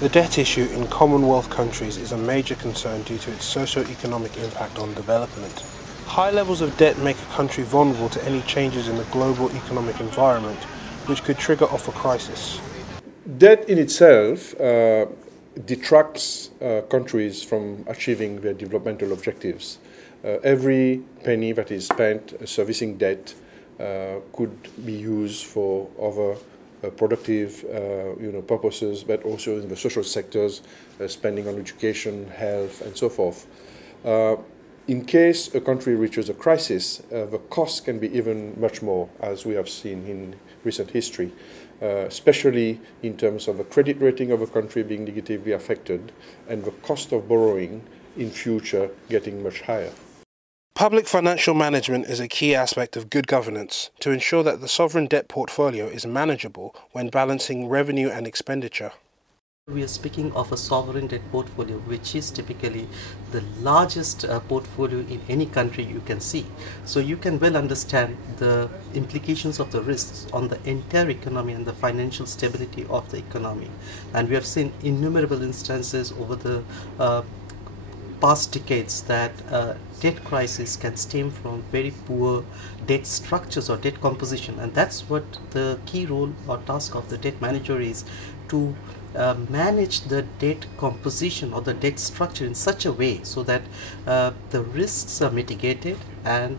The debt issue in Commonwealth countries is a major concern due to its socio-economic impact on development. High levels of debt make a country vulnerable to any changes in the global economic environment, which could trigger off a crisis. Debt in itself detracts countries from achieving their developmental objectives. Every penny that is spent servicing debt could be used for other productive purposes, but also in the social sectors, spending on education, health, and so forth. In case a country reaches a crisis, the cost can be even much more, as we have seen in recent history, especially in terms of the credit rating of a country being negatively affected and the cost of borrowing in future getting much higher. Public financial management is a key aspect of good governance to ensure that the sovereign debt portfolio is manageable when balancing revenue and expenditure. We are speaking of a sovereign debt portfolio, which is typically the largest portfolio in any country you can see. So you can well understand the implications of the risks on the entire economy and the financial stability of the economy. And we have seen innumerable instances over the past decades that debt crisis can stem from very poor debt structures or debt composition, and that's what the key role or task of the debt manager is, to manage the debt composition or the debt structure in such a way so that the risks are mitigated and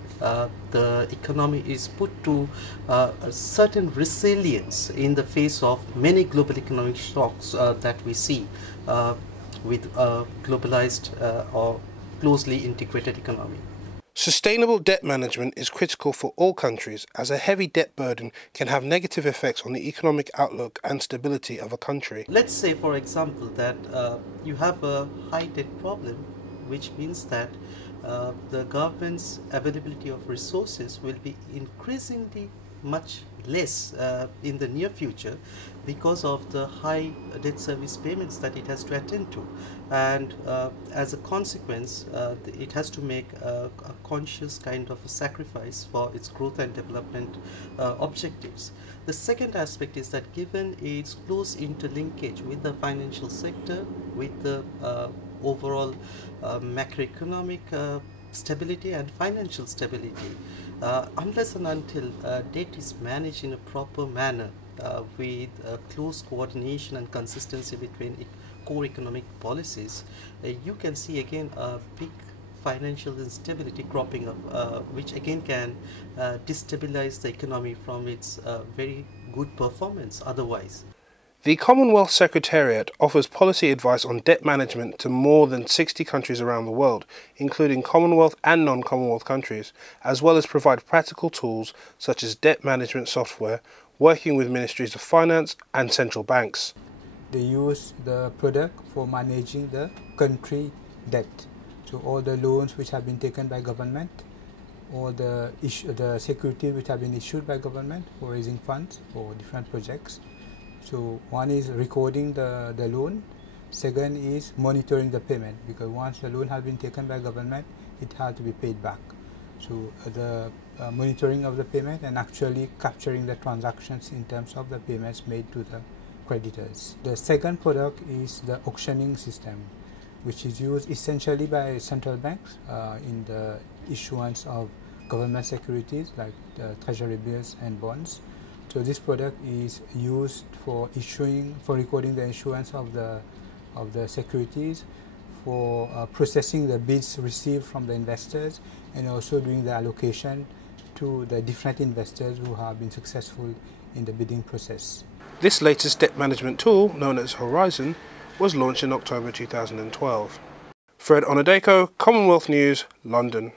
the economy is put to a certain resilience in the face of many global economic shocks that we see with a globalized or closely integrated economy. Sustainable debt management is critical for all countries, as a heavy debt burden can have negative effects on the economic outlook and stability of a country. Let's say, for example, that you have a high debt problem, which means that the government's availability of resources will be increasingly much less in the near future because of the high debt service payments that it has to attend to, and as a consequence it has to make a conscious kind of a sacrifice for its growth and development objectives. The second aspect is that given its close interlinkage with the financial sector, with the overall macroeconomic stability and financial stability, unless and until debt is managed in a proper manner with close coordination and consistency between core economic policies, you can see again a big financial instability cropping up, which again can destabilize the economy from its very good performance otherwise. The Commonwealth Secretariat offers policy advice on debt management to more than 60 countries around the world, including Commonwealth and non-Commonwealth countries, as well as provide practical tools such as debt management software, working with ministries of finance and central banks. They use the product for managing the country debt. So all the loans which have been taken by government, or the securities which have been issued by government for raising funds for different projects. So one is recording the loan, second is monitoring the payment, because once the loan has been taken by government, it has to be paid back. So the monitoring of the payment and actually capturing the transactions in terms of the payments made to the creditors. The second product is the auctioning system, which is used essentially by central banks in the issuance of government securities like treasury bills and bonds. So this product is used for recording the issuance of the securities, for processing the bids received from the investors, and also doing the allocation to the different investors who have been successful in the bidding process. This latest debt management tool, known as Horizon, was launched in October 2012. Fred Onadeko, Commonwealth News, London.